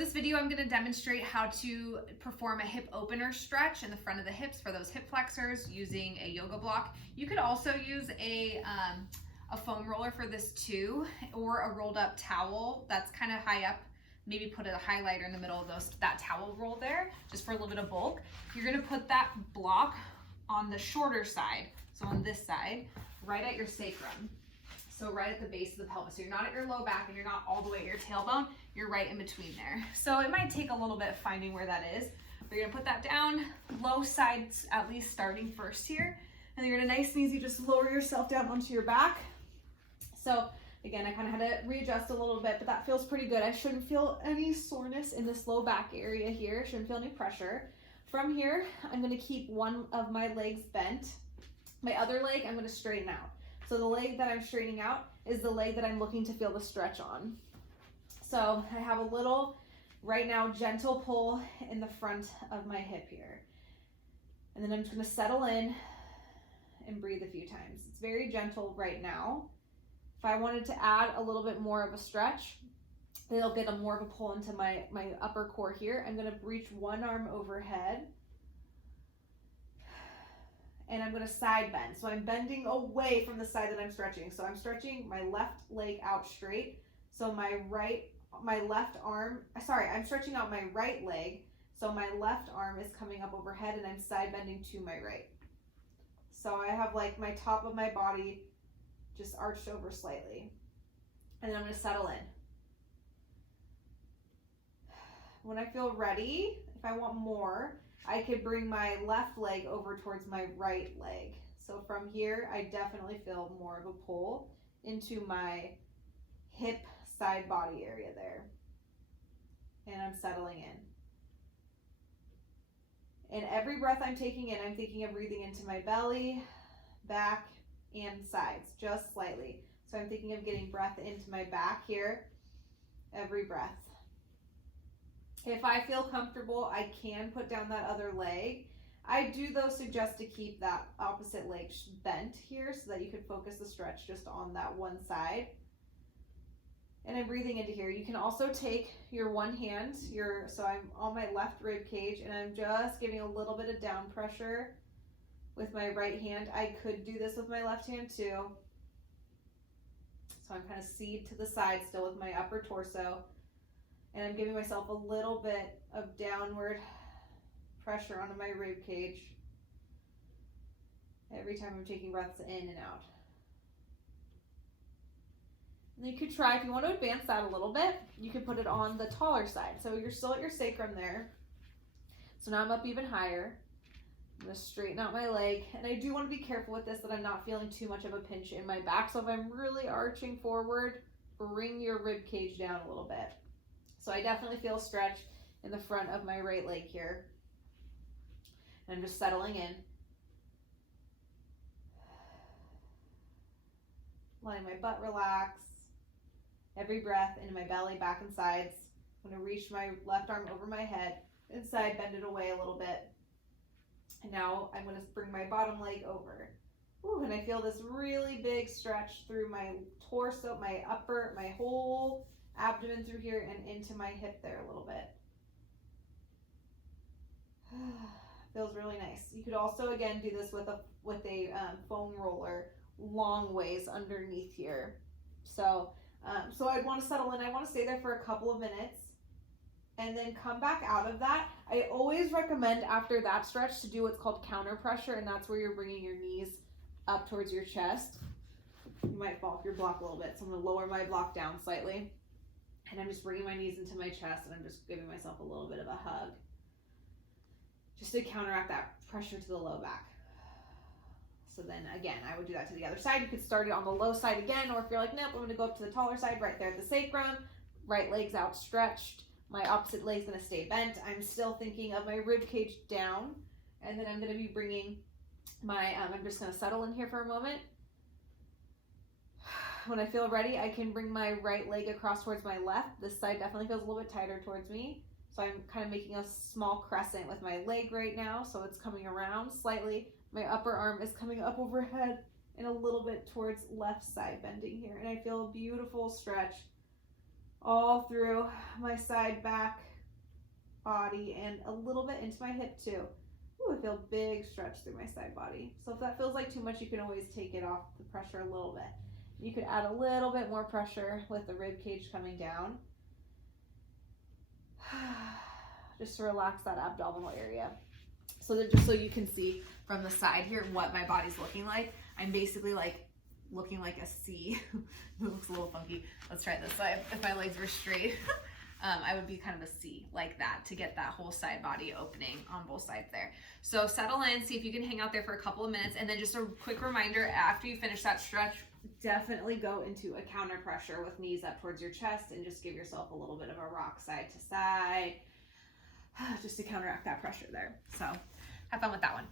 this video, I'm going to demonstrate how to perform a hip opener stretch in the front of the hips for those hip flexors using a yoga block. You could also use a foam roller for this too, or a rolled up towel that's kind of high up. Maybe put a highlighter in the middle of that towel roll there, just for a little bit of bulk. You're going to put that block on the shorter side, so on this side, right at your sacrum. So right at the base of the pelvis. So you're not at your low back and you're not all the way at your tailbone. You're right in between there. So it might take a little bit of finding where that is. But you're gonna put that down, low side at least starting first here. And then you're gonna nice and easy just lower yourself down onto your back. So again, I kind of had to readjust a little bit, but that feels pretty good. I shouldn't feel any soreness in this low back area here. Shouldn't feel any pressure. From here, I'm gonna keep one of my legs bent. My other leg, I'm gonna straighten out. So the leg that I'm straightening out is the leg that I'm looking to feel the stretch on. So I have a little, right now, gentle pull in the front of my hip here. And then I'm just gonna settle in and breathe a few times. It's very gentle right now. If I wanted to add a little bit more of a stretch, it'll get more of a pull into my upper core here. I'm gonna reach one arm overhead. And I'm gonna side bend. So I'm bending away from the side that I'm stretching. So I'm stretching my left leg out straight. So I'm stretching out my right leg. So my left arm is coming up overhead and I'm side bending to my right. So I have like my top of my body just arched over slightly. And then I'm gonna settle in. When I feel ready, if I want more, I could bring my left leg over towards my right leg. So from here, I definitely feel more of a pull into my hip side body area there. And I'm settling in. And every breath I'm taking in, I'm thinking of breathing into my belly, back, and sides, just slightly. So I'm thinking of getting breath into my back here, every breath. If I feel comfortable, I can put down that other leg. I do though suggest to keep that opposite leg bent here so that you can focus the stretch just on that one side. And I'm breathing into here. You can also take your one hand, so I'm on my left rib cage and I'm just giving a little bit of down pressure with my right hand. I could do this with my left hand too. So I'm kind of seated to the side still with my upper torso. And I'm giving myself a little bit of downward pressure onto my rib cage every time I'm taking breaths in and out. And you could try, if you want to advance that a little bit, you could put it on the taller side. So you're still at your sacrum there. So now I'm up even higher. I'm going to straighten out my leg. And I do want to be careful with this that I'm not feeling too much of a pinch in my back. So if I'm really arching forward, bring your rib cage down a little bit. So I definitely feel a stretch in the front of my right leg here. And I'm just settling in. Letting my butt relax. Every breath into my belly, back and sides. I'm gonna reach my left arm over my head and side bend it away a little bit. And now I'm gonna bring my bottom leg over. Ooh, and I feel this really big stretch through my torso, my whole abdomen through here and into my hip there a little bit. Feels really nice. You could also again do this with a foam roller long ways underneath here. So I'd want to settle in. I want to stay there for a couple of minutes and then come back out of that. I always recommend after that stretch to do what's called counter pressure, and that's where you're bringing your knees up towards your chest. You might fall off your block a little bit, so I'm going to lower my block down slightly. And I'm just bringing my knees into my chest and I'm just giving myself a little bit of a hug just to counteract that pressure to the low back. So then again, I would do that to the other side. You could start it on the low side again, or if you're like, nope, I'm going to go up to the taller side right there at the sacrum, right leg's outstretched, my opposite leg's going to stay bent. I'm still thinking of my rib cage down, and then I'm going to be bringing my, I'm just going to settle in here for a moment. When I feel ready, I can bring my right leg across towards my left. This side definitely feels a little bit tighter towards me. So I'm kind of making a small crescent with my leg right now. So it's coming around slightly. My upper arm is coming up overhead and a little bit towards left side bending here. And I feel a beautiful stretch all through my side back body and a little bit into my hip too. Ooh, I feel a big stretch through my side body. So if that feels like too much, you can always take it off the pressure a little bit. You could add a little bit more pressure with the rib cage coming down. Just to relax that abdominal area. So that just so you can see from the side here what my body's looking like. I'm basically like looking like a C. It looks a little funky. Let's try this side. If my legs were straight, I would be kind of a C like that to get that whole side body opening on both sides there. So settle in, see if you can hang out there for a couple of minutes, and then just a quick reminder, after you finish that stretch, definitely go into a counter pressure with knees up towards your chest and just give yourself a little bit of a rock side to side, just to counteract that pressure there. So have fun with that one.